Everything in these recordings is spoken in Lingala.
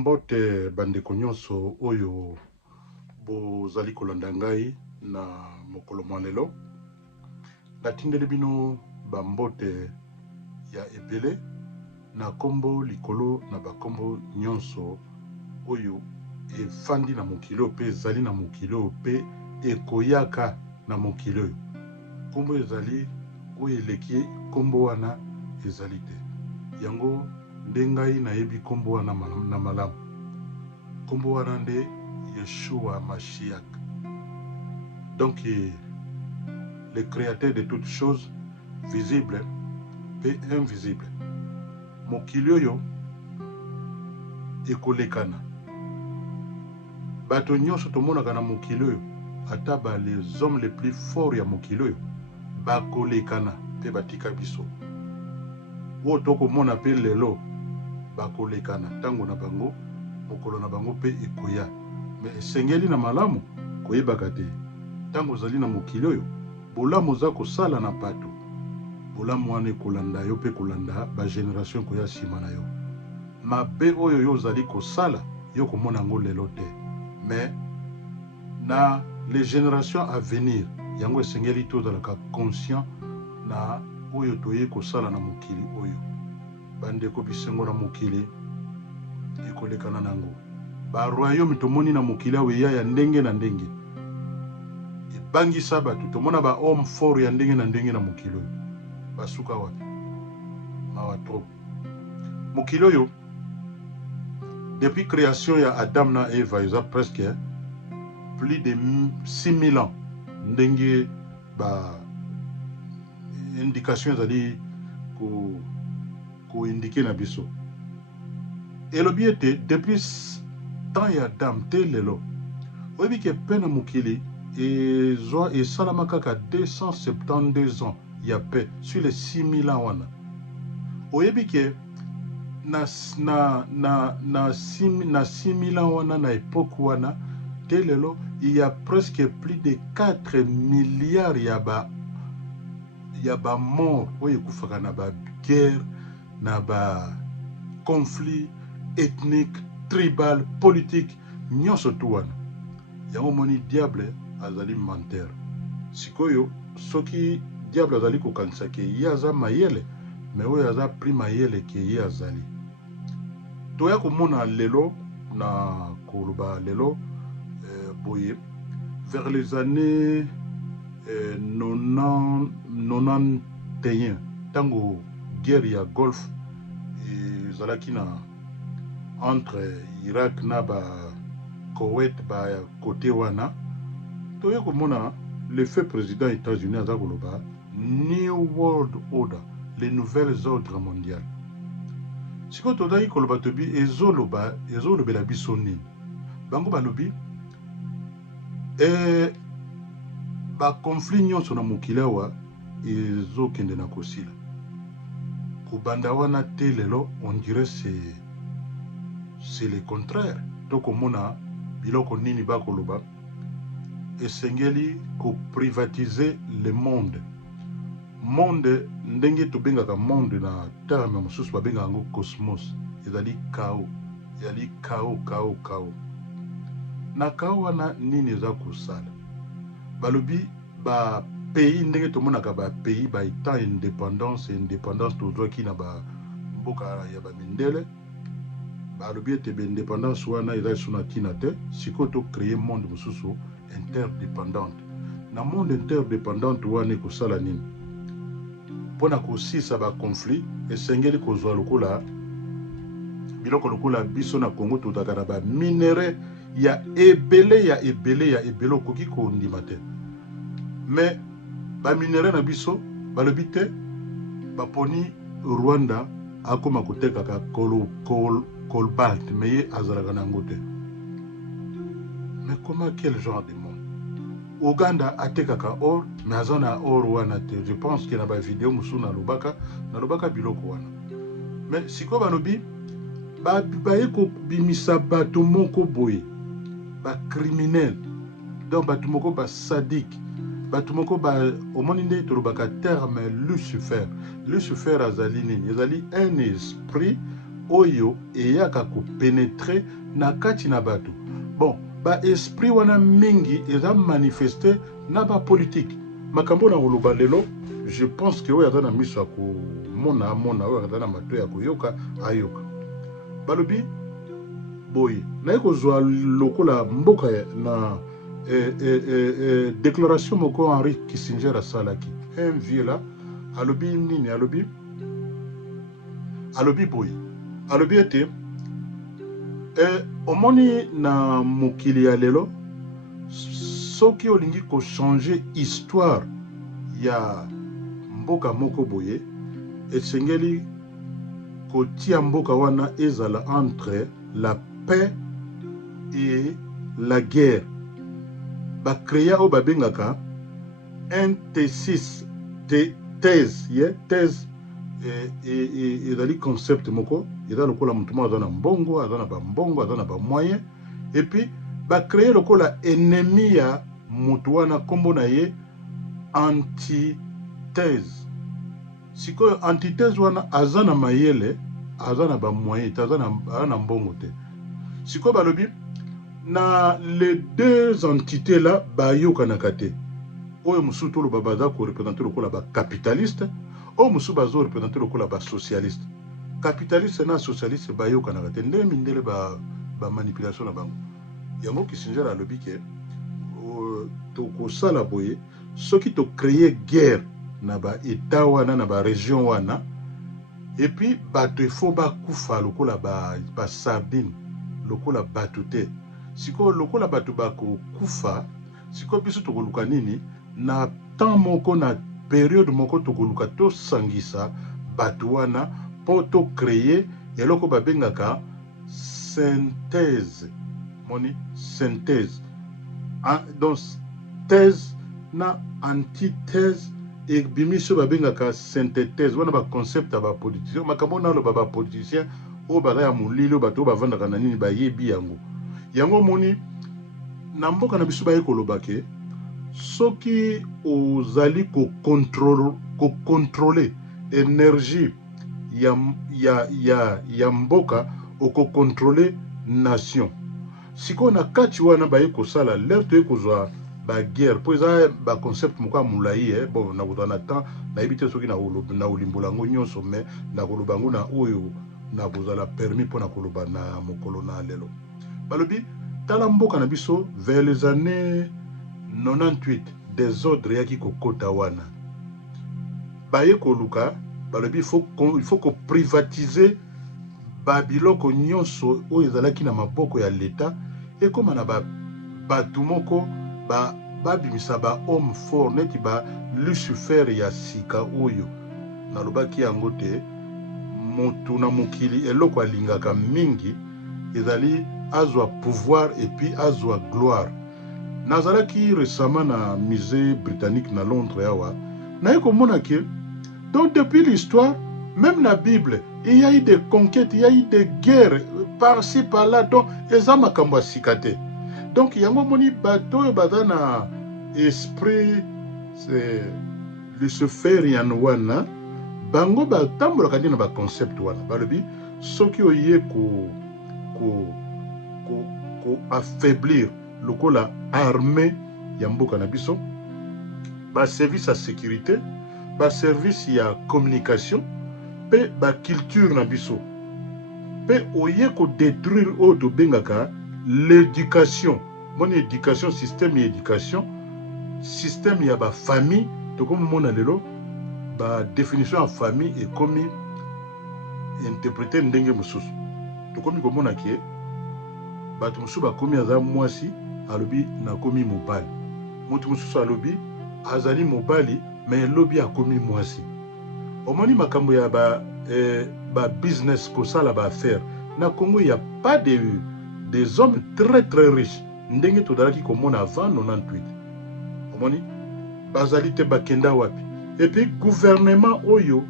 Mbote bandeko nyonso oyo bozali kolanda ngai na mokolo mwa lelo natindeli bino bambote ya ebele na kombo likolo na bakombo nyonso oyo efandi na mokili oyo pe ezali na mokili oyo pe ekoyaka na mokili oyo. Kombo ezali oyo eleki kombo wana ezali te yango nde ngai nayebi kombo wana na malamu. Kombo wana nde Yeshua Mashiach, donc le créateur de toutes choses visibles et invisibles. Mokili oyo ekolekana bato nyonso tomonaka na mokili oyo ata ba les hommes les plus forts ya mokili oyo bakolekana pe batika biso oyo tokomona pe lelo bakolekana ntango na bango mokolo na bango pe ekoya. Mais esengeli na malamu koyebaka te ntango ozali na mokili oyo bolamu oza kosala na bato bolamu wana ekolanda yo pe kolanda bagénération koya nsima na yo. Mabe oyo yo ozali kosala yo komona yango lelo te, mais na les générations à venir yango esengeli tozalaka conscient na oyo toye kosala na mokili oyo. Bandeko bisengo na mokili ekolekana nango. Ba royaume tomoni na mokili awe ya ndenge na ndenge ebangisa bato tomona ba homme fort ya ndenge na ndenge na mokili oyo basuka wapi mawa trop. Mokili oyo depuis création ya Adam na Eva eza presque plus de 6000 ans ndenge ba indication ezali ko indiquer na biso elobi ete depuis temps ya Adam te lelo oyebi ke pe na mokili esalama kaka 272 ans ya paix sur les 6000 ans wana. Oyebi ke na 6000 ans wana na époque wana te lelo il y a presque plus de 4 milliards ya ba mort oyo ekufaka na ba guerre na ba conflit ethnique tribal politique nyonso tu wana. Yango moni diable azali menteur. Sikoyo soki diable azali kokanisa ke ye aza mayele mais oyo aza pri mayele ke ye azali. Toya komona lelo na koloba lelo boye vers les années 91 tango guerre ya Golfe ezalaki na entre Irak na ba Koweït ba côté wana toya komona le fait président des États-Unis aza koloba New World Order, les nouvelles ordres mondiales. Siko tozali koloba tobi ezolobela biso nini bango balobi ba conflit nyonso na mokili awa ezokende na kosila kobanda wana te lelo on dirait c'est le contraire. Tokomona biloko nini bakoloba esengeli ko privatiser le monde ndenge tobengaka monde na terme mosusu babengaka yango cosmos. Ezali chaos na chaos wana nini eza kosala balobi ba pays ndenge tomonaka ba pays ba état indépendance tozwaki na ba mboka ya bamindele balobi ete indépendance wana eza so na tina te sikoyo to créer monde mosusu interdépendante. Na monde interdépendante wana ekosala nini mpona kosisa ba conflit esengeli kozwa lokola biloko lokola biso na Congo tozalaka na ba minere ya ebele okoki kondima te, mais ba minere na biso balobi te baponi Rwanda akoma kotekaka cobalt mais ye azalaka nango te. Mais comment quel genre de monde? Uganda atekaka or mais aza na or wana te. Je pense que na ba vidéo musu na lobaka biloko wana. Mais siko balobi baye kobimisa bato moko boye ba criminel donc bato moko ba sadique bato moko ba omoni nde tolobaka terme Lucifer azali nini ezali un esprit oyo eyaka ko pénétrer na kati na bato. Bon, ba esprit wana mingi eza manifester na ba politique. Makambo na koloba lelo, je pense que oyo aza na miso ya komona oyo aza na mato ya koyoka ayoka. Balobi boye naye kozwa lokola mboka na déclaration moko Henri Kissinger asalaki. Un vieux là alobi nini alobi boye alobi ete omoni na mokili ya lelo soki olingi ko changer histoire ya mboka moko boye esengeli kotia mboka wana ezala entre la paix et la guerre. Ba créer o babengaka un T6 thèse ezali concept moko eza lokola mutu moko aza na mbongo aza na bambongo aza na bamoyen et puis ba créer lokola ennemi ya mutu wana kombo na ye antithèse. Sikoyo antithèse wana aza na mayele aza na bamoyen aza na mbongo te. Sikoyo balobi na les deux entités là bayokanaka te. Oyo musu toloba baza ko représenter lokola ba capitaliste oyo musu bazo représenter lokola ba socialiste. Capitaliste na socialiste bayokanaka te nde mindele ba manipulation na bango. Yango Kissinger alobi ke tokosala boye soki to créer guerre na ba état wana na ba région wana et puis bato efo bakufa lokola ba sardine lokola bato te. Siko lokola bato bakokufa siko biso tokoluka nini na temps moko na période moko tokoluka tosangisa bato wana po to créer eloko babengaka synthèse. Moni synthèse. Donc thèse na antithèse et bimiso babengaka synthèse wana ba concept ba politicien makambo na lo ba politicien o ba ya mulilo bato ba vandaka na nini ba yebi yango. Yango moni na mboka na biso baye kolobake soki ozali ko contrôler énergie ya mboka oko contrôler nation. Siko na kati wana baye kosala l'air to ekozwa ba guerre po eza ba concept moko mulai bon na kozana temps na ebite soki na olimbola ngo nyonso mais na koloba ngo na oyo na kozala permis po na koloba na mokolo na lelo. Balobi tala mboka na biso vers les années 98 des ordres yaki kokota wana baye koluka balobi il faut ko privatiser babiloko nyonso oyo ezalaki na maboko ya l'État et comme na batu moko babimisa ba homme fort neti ba Lucifer ya sika oyo nalobaki yango te motu na mokili eloko alingaka mingi ezali azwa pouvoir et puis azwa gloire. Nazalaki récemment na musée britannique na Londres yawa na ekomona ke donc depuis l'histoire même la Bible il y a eu des conquêtes, il y a eu des guerres par-ci par-là donc eza makambo ya sika te. Donc yango moni bato badana esprit c'est Lucifer yan wana bango batambolaka ndina ba concept wana balobi soki oye ko affaiblir lokola armée ya mboka na biso ba service à sécurité ba service ya communication pe ba culture na biso pe oye ko détruire o to bengaka l'éducation. Mon éducation système ya éducation système ya ba famille to comme mona lelo ba définition ya famille et comme interpréter ndenge mususu to comme ko mona ke bato mususu bakomi aza mwasi alobi nakomi mobali mutu mususu alobi azali mobali mais lobi akomi mwasi. Omoni makambo ya ba business kosala ba affaire na Congo il y a pas des hommes très très riches ndenge todalaki komona avant 98. Omoni bazali te bakenda wapi et puis gouvernement oyo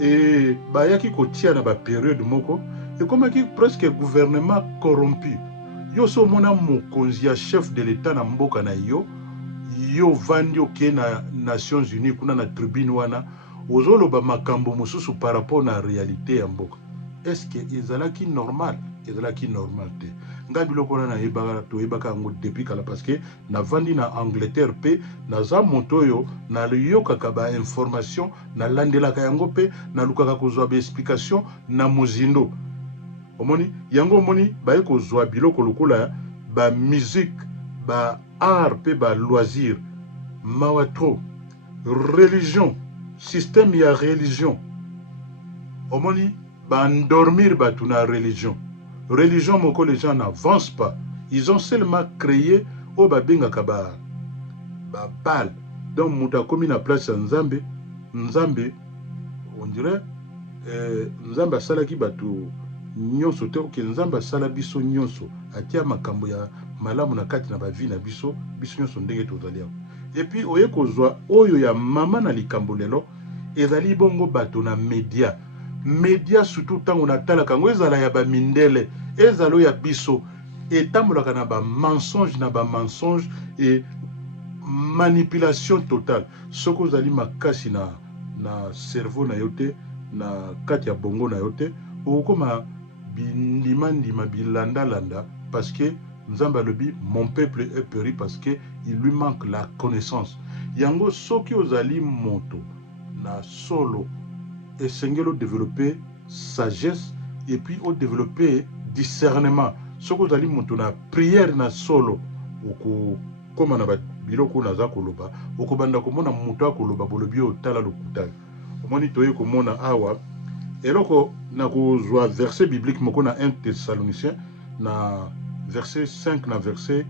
et bayaki kotia na ba période moko et comme presque gouvernement corrompu. Yo so mona mokonzi ya chef de l'état na mboka na yo vandi oke na Nations Unies kuna na tribune wana ozoloba makambo mosusu par rapport na réalité ya mboka. est-ce que ezalaki normal? Ezalaki normal te. Nga biloko wana nayebaka toyebaka yango depuis kala parce que navandi na Angleterre pe naza moto oyo nayokaka ba information nalandelaka yango pe nalukaka kozwa ba explication na mozindo. Omoni yango omoni baye kozwa biloko lokola ba musique ba art pe ba loisir mawa tro religion système ya religion omoni ba endormir batu na religion. Religion moko les gens n'avancent pas. Ils ont seulement créé au babengaka ba bal. Donc muta komi na place ya Nzambe, Nzambe on dirait Nzambe asalaki batu nyonso te ke Nzambe asala biso nyonso atia makambo ya malamu na kati na ba vie na biso nyonso ndenge tozali. Et puis oye kozwa oyo ya mama na likambo lelo ezali bongo bato na media. Media surtout tango na tala kango ezala ya ba mindele ezalo ya biso etambolaka na ba mensonge et manipulation totale. Soko zali makasi na cerveau na yote na kati ya bongo na yote okoma bindima bilanda parce que Nzambe alobi mon peuple est péri parce que il lui manque la connaissance. Yango soki ozali moto na solo esengelo développer sagesse et puis au développer discernement. Soki ozali moto na prière na solo oko koma na biloko naza koloba okobanda komona moto akoloba bolobi otala lokuta. Omoni toye komona awa eloko na kozwa verset biblique moko na 1 Thessaloniciens na verset 5 na verset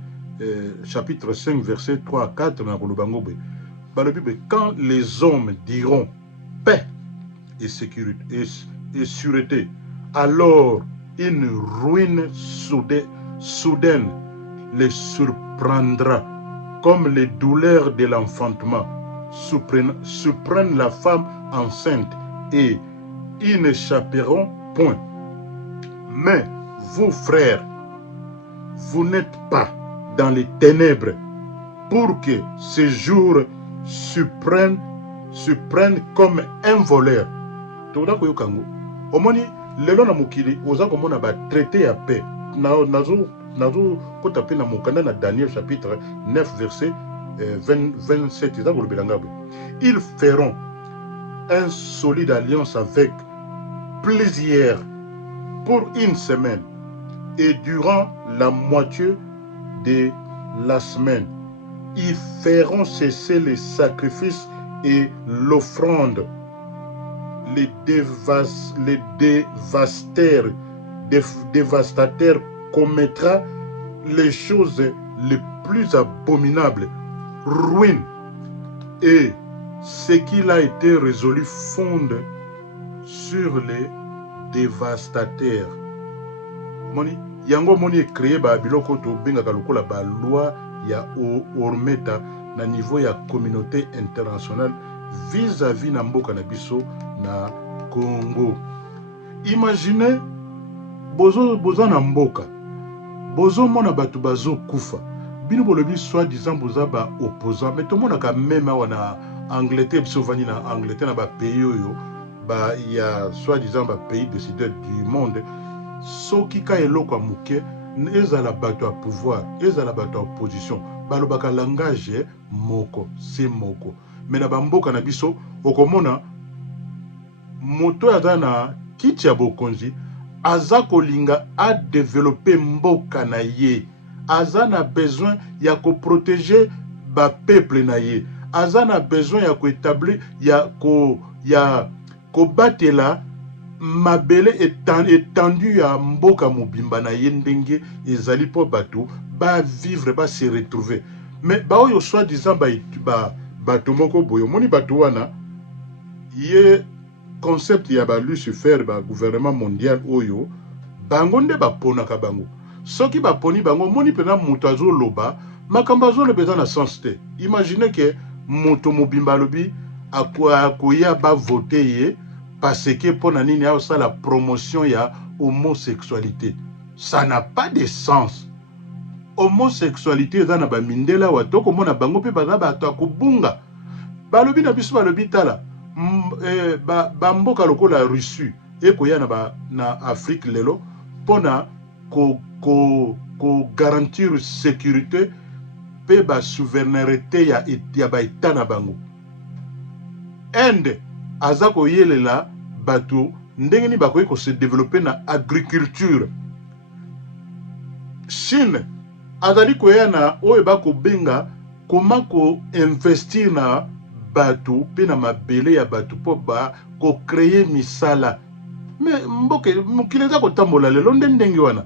chapitre 5 verset 3 à 4 na koloba ngobe balobi quand les hommes diront paix et sécurité et sûreté, alors une ruine soudaine les surprendra comme les douleurs de l'enfantement surprennent la femme enceinte et ils n'échapperont point. Mais vous, frères, vous n'êtes pas dans les ténèbres pour que ces jours surprennent comme un voleur. Toda koyokango. Omoni lelo na mukili oza komona ba traité ya paix. Nazo kota pe na mukanda na Daniel chapitre 9 verset 27 eza kolobelanga bo. Ils feront un solide alliance avec plaisir pour une semaine et durant la moitié de la semaine ils feront cesser les sacrifices et l'offrande. Les dévastateurs commettra les choses les plus abominables, ruine, et ce qu'il a été résolu fonde sur les dévastateurs. Moni yango moni est créé ba biloko to bengaka lokola ba loi ya ormeta na niveau ya communauté internationale vis-à-vis na mboka na biso na Congo. Imaginez bozo na mboka bozo mona batu bazo kufa bino bolobi soi-disant boza ba opposant mais tout le monde a même na Angleterre biso vani na Angleterre na ba pays oyo ba ya soi-disant ba pays décideur du monde soki ka eloko muke ezala bato à pouvoir ezala bato à opposition balobaka langage moko c'est moko mais na bamboka na biso okomona moto aza na kiti ya bokonzi aza kolinga a développer mboka na ye aza na besoin ya ko protéger ba peuple na ye aza na besoin ya ko établir ya ko batela mabele étendu ya mboka mobimba na ye ndenge ezali po bato ba vivre ba se retrouver mais ba oyo soi-disant bato moko boyo moni bato wana ye concept ya ba Lucifer ba gouvernement mondial oyo bango nde baponaka bango soki baponi bango moni pena moto azoloba makambo azoloba eza na sens te. Imagine ke moto mobimba lobi akoya ba voter ye parce que pona nini a la promotion ya homosexualité, ça n'a pas de sens. Homosexualité eza na ba mindela watoko mona bango pe baza bato akobunga balobi na biso balobi tala bamboka lokola Russie ekoya na Afrique lelo pona ko garantir sécurité pe ba souveraineté ya ba état na bango. Inde aza koyelela bato ndenge ni bakoki ko se développer na agriculture. Chine azali koya na oyo bakobenga comment ko investir na bato pe na mabele ya bato po ba ko créer misala. Mais mboke mokili eza kotambola lelo ndenge wana.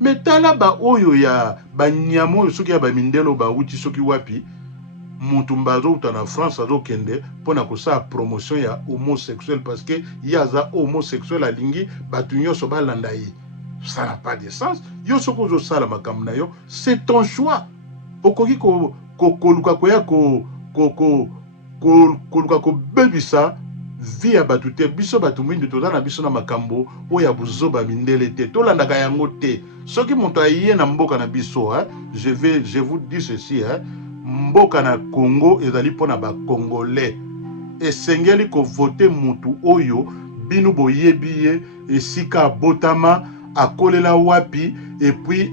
Mais tala ba oyo ya banyama oyo soki ya bamindelo bauti soki wapi mutu mbazo uta na France azo kende pona kosala promotion ya homosexuel parce que yaza homosexuel alingi batu nyonso balanda ye. Ça n'a pas de sens. Yo soko ozo sala makambo na yo, c'est ton choix. Okoki koluka koya koluka ko bebisa vie ya batu te biso batu mwindi toza na biso na makambo oya buzoba mindele te tolandaka yango te soki moto aye na mboka na biso je vous dis ceci mboka na Congo ezali pona ba congolais esengeli ko voter mutu oyo binu boyebi ye esika botama akolela wapi et puis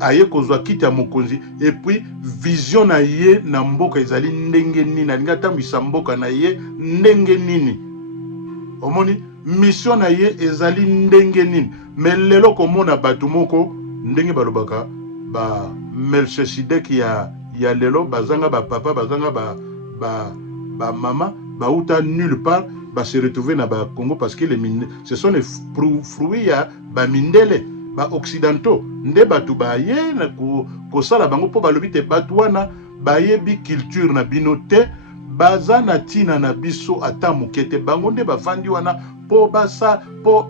aye kozwa kiti ya mokonzi et puis vision na ye na mboka ezali ndenge nini alinga tambisa mboka na ye ndenge nini omoni mission na ye ezali ndenge nini mais lelo komona bato moko ndenge balobaka ba Melchisedek ya lelo bazanga ba papa bazanga ba mama bauta nulle part ba se retrouver na ba Congo parce que ce sont les fruits ya ba mindele ba occidentaux nde batu ba ye na ko sala bango po balobi te batu wana ba yebi culture na bino te baza na tina na biso ata mokete bango nde bafandi wana po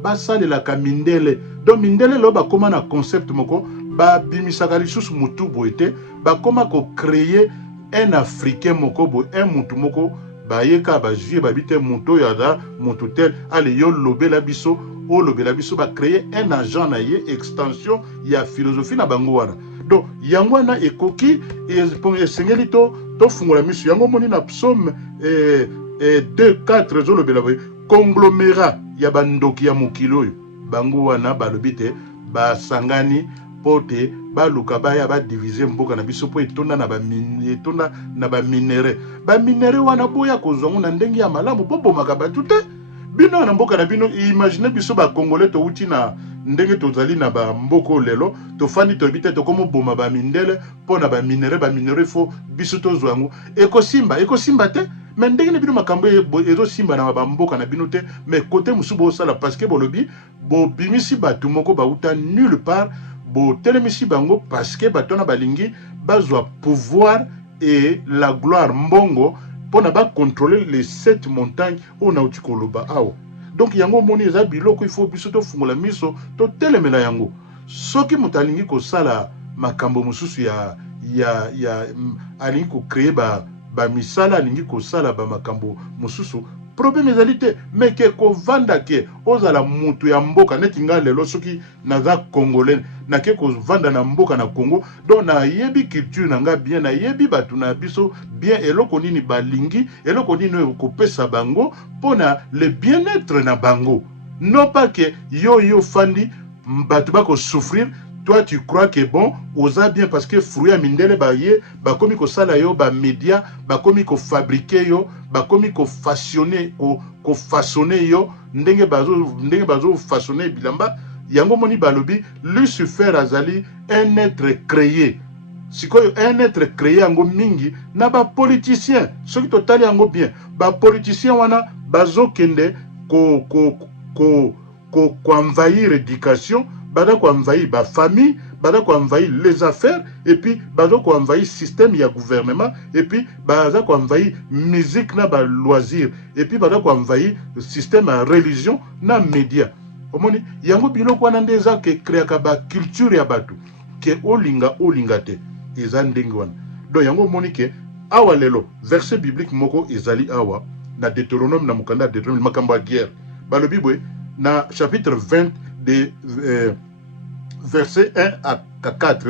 basalela ka mindele donc mindele lo bakoma na concept moko ba bimisaka lisusu mutu boye te bakoma ko créer un africain moko boye un mutu moko bayeka bajuye babite mutu yada mutu tel ale yo lobela biso o lobela biso ba créer un agent na ye extension ya philosophie na bango wana donc yango wana ekoki esengeli to fungola miso yango moni na psaume 2:4 ezolobela boye conglomérat ya bandoki ya mokili oyo bango wana balobi te basangani pote baluka baya badivize mboka na biso po etonda na baminere wana boya kozwango na ndenge ya malamu po bomaka batu te bino na mboka na bino imagine biso bakongole touti na ndenge tozali na bamboko lelo tofandi toyebi te tokomo boma bamindele mpo na baminere fo biso tozwango ekosimba te mais ndenge na bino makambo ezosimba na bamboka na bino te mais kote mosusu bosala parce que bolobi bobimisi bato moko bauta nulle part botelemisi bango parce que bato na balingi bazwa pouvoir et la gloire mbongo pona ba contrôler les 7 montagnes oyo nauti koloba awa donc yango moni eza biloko il faut biso tofungola miso totelemela yango soki moto alingi kosala makambo mosusu ya alingi kocréer bamisala alingi kosala bamakambo mosusu problème ezali te mais ke kovanda ke ozala mutu ya mboka neti nga lelo soki naza congolais nake kovanda na mboka na Congo donc nayebi culture na nga bien nayebi bato na biso bien eloko nini balingi eloko nini oyo kopesa bango mpona le bien-être na bango non pas que yo fandi bato bakosouffrir toi tu crois que bon oza bien parce que fruit ya mindele baye bakomi kosala yo bamédia bakomi kofabrike yo bakomi kofaçonne yo ndenge bazo façonner bilamba yango moni balobi Lucifer azali un être créé sikoyo un être créé yango mingi na ba politicien soki totali yango bien ba politicien wana bazokende ko envahir éducation bada ko envahir ba famille bada ko envahir les affaires et puis bada ko envahir système ya gouvernement et puis bada ko envahir musique na ba loisir et puis bada ko envahir système ya religion na média omoni yango biloko wana nde eza ke créaka ba culture ya bato ke olinga te eza ndenge wana donc yango omoni ke awa lelo verset biblique moko ezali awa na Deutéronome na mokanda Deutéronome makambo ya guerre balobi boye na chapitre 20 de verset 1 à 4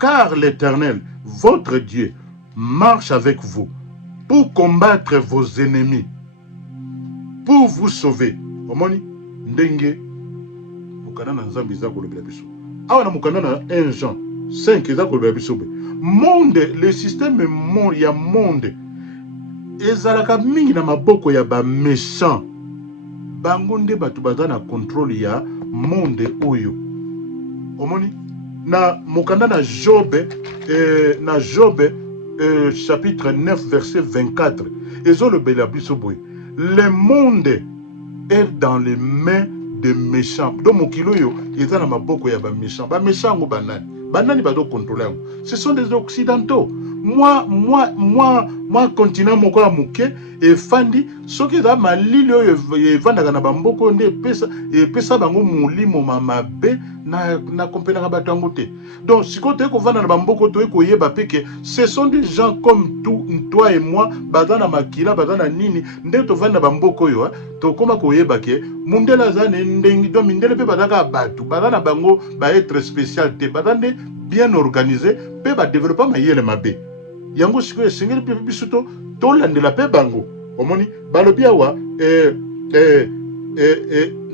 car l'Éternel votre Dieu marche avec vous pour combattre vos ennemis pour vous sauver. Omoni ndenge mukana na nzambe za kolobela biso. Awa na mukana na 1 Jean 5 za kolobela biso. Monde, le système monde ya monde ezalaka mingi na maboko ya ba méchant. Bango nde batu baza na contrôle ya monde oyo. Omoni na mukanda na Job chapitre 9 verset 24 ezolobela biso boye. Le monde est dans les mains des méchants. Donc mokilo yo eza na maboko ya ba méchant. Ba méchant ngo banani? Banani bazo contrôler. Ce sont des occidentaux. Moi continent moko ya muke et fandi soki za malili oyo evandaka na bamboko nde pesa bango mulimo mabe na kompena bato yango te. Donc siko te ko vanda na bamboko to ko yeba peke ce sont des gens comme toi et moi baza na makila baza na nini nde to vanda bamboko yo to koma ko yeba ke mundela za ne ndengi do mindele pe bazaka bato baza na bango ba être spécial te baza nde bien organisé pe ba développer mayele mabe. Yango siko esengeli pe bisuto to landela pe bango omoni balobi awa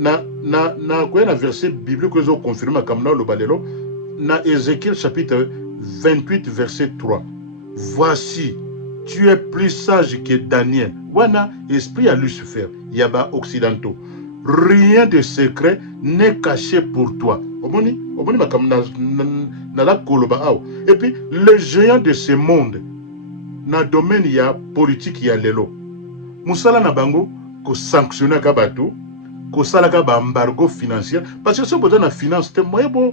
na quoi na verset biblique zo confirmer kamna lo balelo na Ézéchiel chapitre 28 verset 3. Voici, tu es plus sage que Daniel. Wana esprit à Lucifer yaba occidentaux. Rien de secret n'est caché pour toi. Omoni makamna na la koloba awa. Et puis les géants de ce monde na domaine ya politique ya lelo musala na bango ko sanctionner ka bato ko sala ka ba embargo financier parce que so boza na finance te moye bo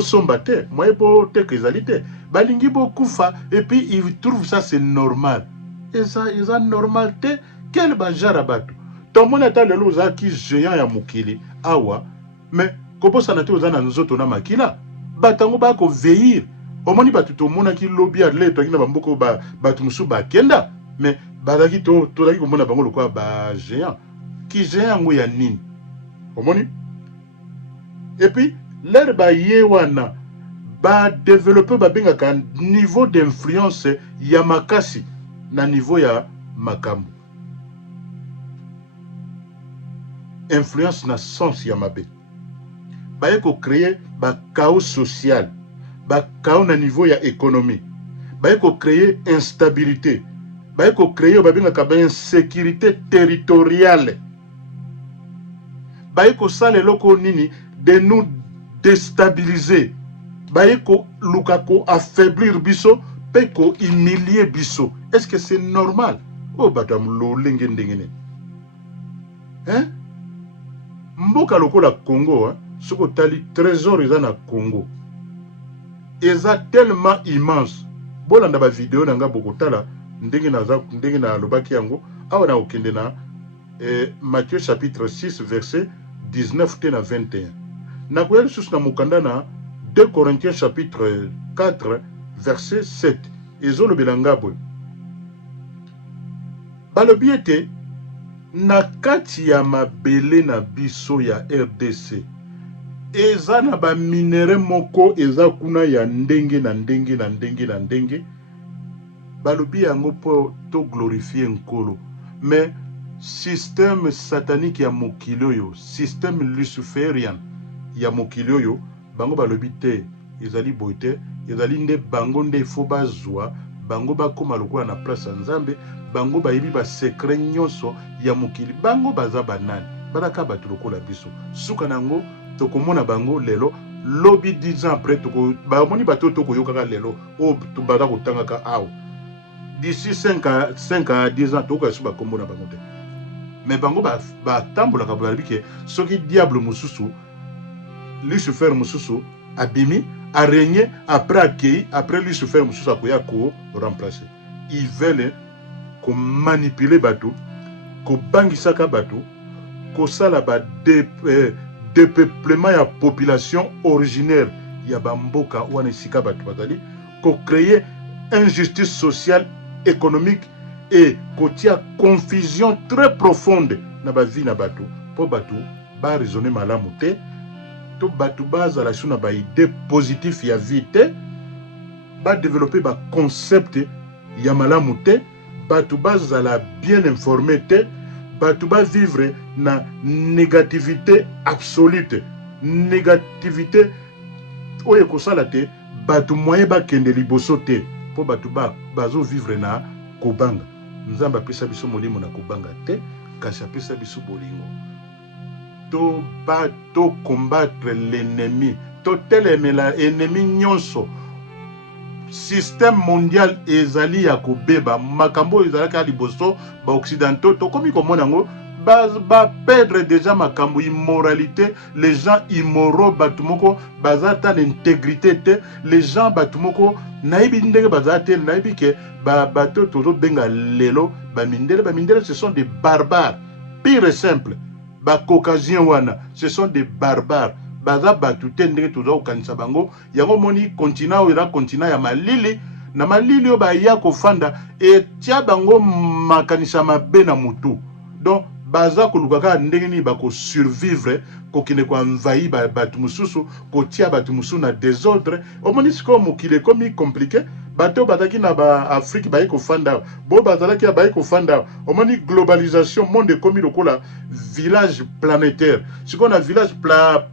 somba te moye bo te kezalité balingi bo kufa et puis ils trouvent ça c'est normal et ça normal te quel bajara bato to mona ta lelo za ki géant ya mukili awa mais ko bosa na te oza na nzoto na makila batango ba ko veillir. Omoni batu to mona ki lobby adle to kina bamboko batu musu ba kenda mais bazaki to laki ko mona bango lokwa ba géant ki géant ngo ya nini omoni et puis l'air ba yewana ba développer ba benga ka niveau d'influence ya makasi na niveau ya makambo influence na sens ya mabe ba yeko créer ba chaos social ba chaos na niveau ya économie ba ko créer instabilité ba ko créer ba benga ka insécurité territoriale ba ko sale loko nini de nous déstabiliser ba ko lukako affaiblir biso pe ko humilier biso. Est-ce que c'est normal? Oh badam lo lengene hein mboka lokola Congo hein soko tali trésor eza na Congo eza tellement immense. Bolanda ba vidéo nanga bokotala ndenge na lobaki yango awa na okende na Matthieu chapitre 6 verset 19 te na 21. Na koyeli susu na mokanda na 2 Corinthiens chapitre 4 verset 7 ezolobela ngabwe balobi ete na kati ya mabele na biso ya RDC eza na ba minere moko eza kuna ya ndenge na ndenge balobi yango po to glorifier nkolo mais système satanique ya mokili oyo système luciférien ya mokili oyo bango balobi te ezali boye te ezali nde bango nde fo bazwa bango bakoma lokola na place ya nzambe bango bayebi ba secret nyonso ya mokili bango baza banani balaka bato lokola biso suka nango tokomona bango lelo lobi 10 ans après bamoni bato tokoyokaka lelo o baza kotangaka awa d'ici 5 à 10 ans tokoyesu bakombo na bango te mais bango batambolaka balobi ke soki diable mosusu Lucifer mosusu abimi a régné après accueilli après Lucifer mosusu akoya ko remplacer ils veulent ko manipuler bato ko bangisaka bato ko sala ba dépeuplement ya population originaire ya bamboka wana esika bato bazali ko créer injustice sociale économique et kotia confusion très profonde na ba vie na bato po bato ba raisonner malamu te to bato bazala suna ba idée positive ya vie te ba développer ba concept ya malamu te bato bazala bien informé te bato ba vivre na négativité absolue, négativité oyo kosala te bato moyen bakende liboso te mpo bato bazo vivre na kobanga. Nzambe apesa biso molimo na kobanga te, kasi apesa biso bolingo. To combattre l'ennemi, to telemela ennemi nyonso. Système mondial ezali ya kobeba makambo ezalaka ya liboso ba occidentaux to komi komona ngo ba perdre déjà makambo immoralité, les gens immoraux batumoko bazata l'intégrité te, les gens batumoko naibi ndenge bazate naibi ke bato tozo benga lelo ba mindele ce sont des barbares, pire et simple. Ba caucasien wana ce sont des barbares. Baza batu te ndenge tozo okanisa bango yango moni continent oyo continent ya malili na malili oyo baya kofanda etia bango makanisa mabe na mutu. Donc baza kolukaka ndenge nini bako survivre kokende kwa envahi batu mususu kotia batu mususu na désordre. Omoni siko mokile komi compliqué bato bataki na ba Afrique baye kofanda bo bazalaki baye kofanda. Omoni globalisation monde komi lokola village planétaire. Siko na village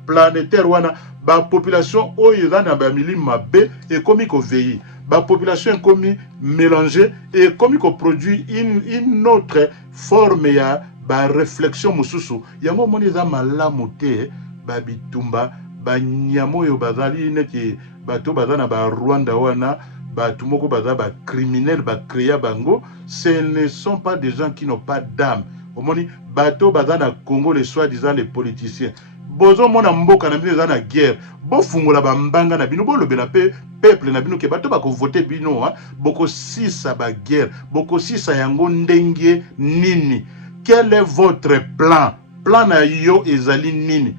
planétaire wana ba population oyo eza na ba milima mabe et komi ko veillir. Ba population komi mélanger et komi ko produit une autre forme ya ba réflexion mususu. Yango moni eza malamu te ba bitumba ba nyamo yo bazali neti bato bazana ba Rwanda wana bato moko baza ba criminel ba créa bango. Ce ne sont pas des gens qui n'ont pas d'âme. Omoni bato bazana Congo les soi-disant les politiciens. Bozo mona mboka na bino eza na guerre. Bo fungola ba mbanga na bino bo lobela pe peuple na bino ke bato bako voter bino boko sisa ba guerre. Boko sisa yango ndenge nini. Quel est votre plan? Plan na yo ezali nini?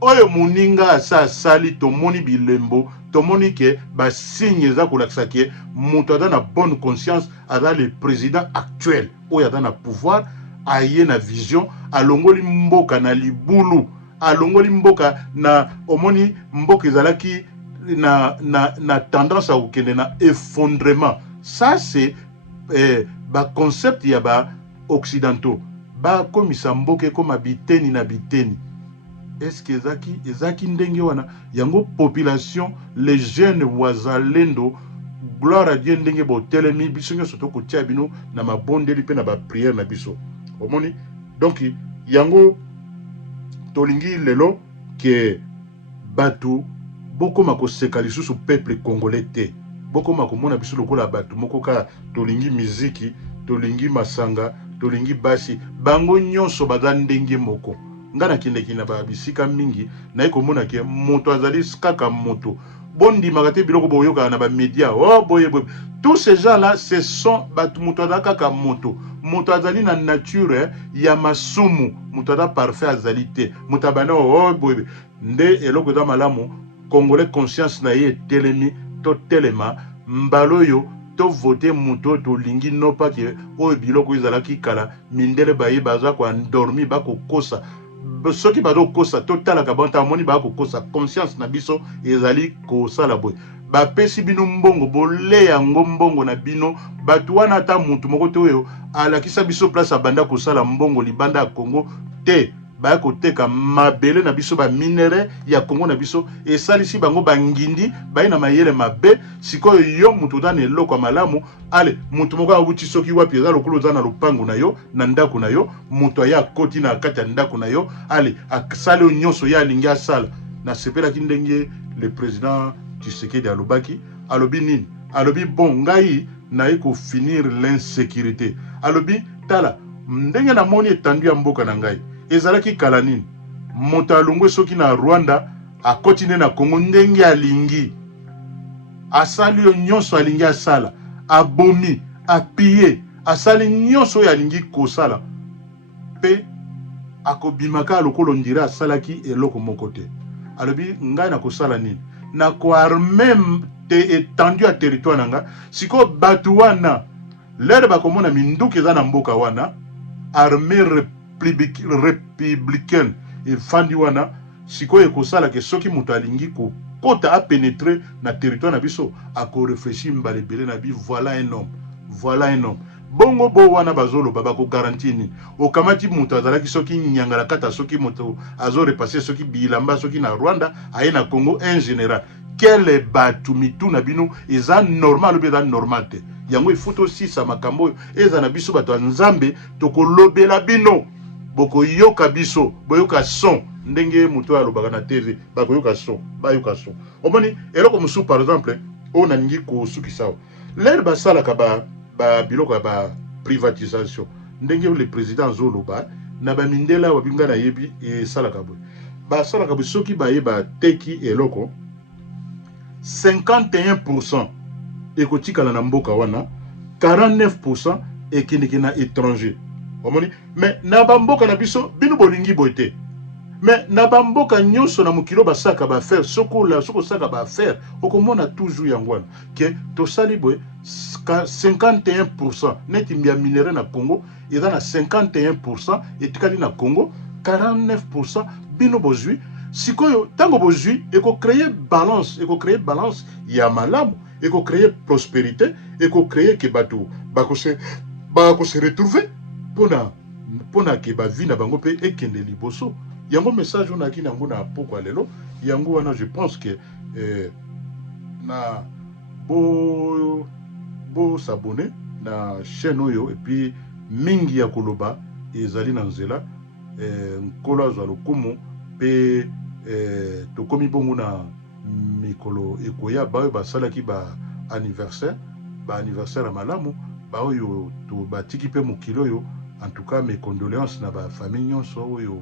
Oyo muninga sa sali tomoni bilembo, tomoni ke ba signe za kolakisa ke muto aza na bonne conscience aza le président actuel oyo aza na pouvoir aye na vision alongoli mboka na libulu, alongoli mboka na omoni mboka ezalaki na tendance à okende na effondrement. Ça c'est ba concept ya ba occidentaux. Ba komisa mboka koma biteni na biteni. Est-ce que ezaki ndenge wana yango population les jeunes wazalendo gloire à Dieu ndenge bo telemi biso nyo soto kotia bino na mabondeli pe na ba prière na biso. Omoni donc yango tolingi lelo ke batu boko mako sekali susu peuple congolais te. Boko mako mona biso lokola batu moko ka tolingi muziki, tolingi masanga, tolingi basi, bango nyonso baza ndenge moko. Ngana kindeki na ba bisika mingi na ekomona ke moto azali kaka moto. Bondi magate biloko boyoka na ba média. Oh boye boye. Tous ces gens là ce sont batu moto azali kaka moto. Moto azali na nature ya masumu, moto azali parfait azali te. Moto abana oh boye. Nde eloko za malamu Congolais conscience na ye telemi to telema mbaloyo to voter moto to lingi no pa ke o biloko izalaki kala mindele baye baza ko endormi ba ko kosa. Soki bazo kosa totala ka banta moni ba ko kosa conscience na biso ezali ko sala boy ba pesi bino mbongo bole yango mbongo na bino batu wana ata mutu moko te oyo alakisa biso place abanda ko sala mbongo libanda ya Congo te ba ko teka mabele na biso ba minere ya Congo na biso esalisi bango bangindi ba ina mayele mabe sikoyo yo mutu dane eloko malamu ale mutu moko awuti soki wapi eza lokolo za na lupango na yo na ndako na yo mutu aya koti na kati ya ndako na yo ale akasale nyonso ya lingi asala na sepela kindenge le président Tshisekedi alobaki alobi nini alobi bon ngai na eko finir l'insécurité alobi tala ndenge na moni etandu ya mboka na ngai ezalaki kala nini moto alongwe soki na Rwanda akotine na Congo ndenge alingi asali yo nyonso alingi asala abomi apie asali nyonso ya alingi kosala pe akobimaka lokolo ndira asalaki eloko moko te alobi ngai na kosala nini na ko armer te étendu à territoire nanga siko batu wana lere bakomona minduki eza na mboka wana armée républicaine efandi wana sikoyo ekosala ke soki moto alingi kokota apénétrer na territoire na biso ako réfléchir mbala ebele na bi voilà un homme bongo bo wana bazolo baba ko garantie ni okamati muto azalaki soki nyangala kata soki muto azo repasser soki bilamba soki na Rwanda aye na Congo en général quel batu mitu na bino eza normal ou eza normal te yango ifuto si sa makambo eza na biso bato nzambe tokolobela bino boko yoka biso boyoka son ndenge muto alobaka na TV bakoyoka son bayoka son omoni eloko musu par exemple on a ningi ko sukisa l'air basalaka ba biloko ba privatisation ndenge le président zoloba na ba mindela wabinga na yebi e salaka boy ba salaka boy soki ba yeba teki eloko 51% ekotikala na mboka wana 49% ekindiki na étranger omoni mais na ba mboka na biso bino bolingi boyte mais na ba mboka nyonso na mokilo basaka ba faire soko saka ba faire okomona toujours yangwana ke to sali boy 51% neti mbia minere na Congo eza na 51% etikali na Congo 49% bino bozwi sikoyo tango bozwi eko créer balance ya malamu eko créer prospérité eko créer ke bato bako se retrouver pona ke ba vie na bango pe ekende liboso yango message on a ki nango na poko lelo yango wana je pense que na bo s'abonner na chaîne oyo et puis mingi ya koloba ezali na nzela nkolo azwa lokumu pe tokomi bongo na mikolo ekoya bayo basalaki ba anniversaire ya malamu baoyo to batiki pe mokilo oyo en tout cas mes condoléances na ba famille nyonso oyo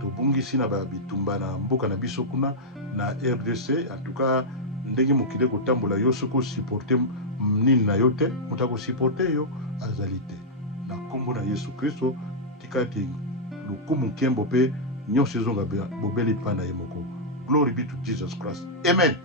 tobungisi na ba bitumba na mboka na biso kuna na RDC en tout cas ndenge mokile kotambola yo soko supporter nini na yo te motako supporter yo azali te na kombo na Yesu Kristo tikati lokumu nkembo pe nyonso ezonga bobeli pa na ye moko. Glory be to Jesus Christ. Amen.